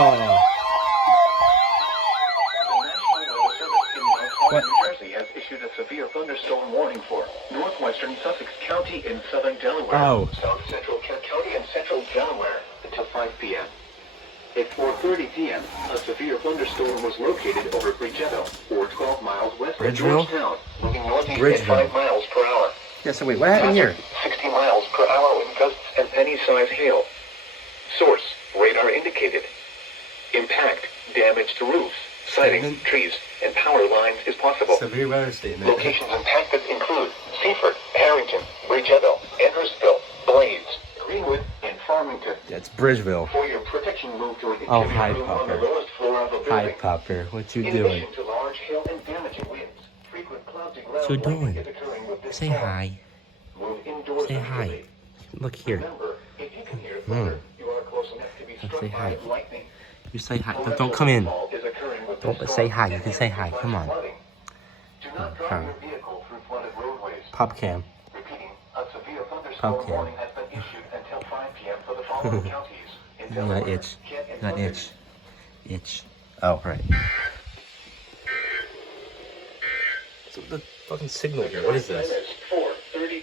Oh. What? New Jersey has issued a severe thunderstorm warning for northwestern Sussex County in southern Delaware, Oh. south central Kent County and central Delaware until 5 p.m. At 4:30 p.m., a severe thunderstorm was located over Bridgetto, or 12 miles west of Bridgeville? Georgetown, moving northeast Bridgeville. at 5 miles per hour. Yeah, so wait, what happened here? 60 miles per hour with gusts and penny-sized hail. Source, radar indicated. Impact, damage to roofs, siding, trees, and power lines is possible. Severe weather statement. Locations impacted include Seaford, Harrington, Bridgetto, Andrewsville, Blades, Greenwood, and Farmington. That's Bridgeville. For your protection, move to an Oh, interior hi, room on the Popper. lowest floor of a building. Hi, Popper. What you In doing? addition to large hail and damaging winds, frequent clouds and ground What you lightning doing? is occurring with this Say storm. hi. Move indoors Say hi. immediately. Look here. Remember, if you can hear thunder, you are close enough to be struck Say by hi. lightning. You say hi. Don't come in. Is occurring with Don't this say storm hi. You and can say hi. flash Come on. flooding. Do not drive Hi. your vehicle through flooded roadways. Pop cam. Repeating, a severe thunderstorm Okay. warning has been issued until 5 p.m. for the following counties. In Not Delaware, itch. Kent, and Not Sussex. itch. Itch. Oh, right. So the fucking signal here. What is this? 4:32.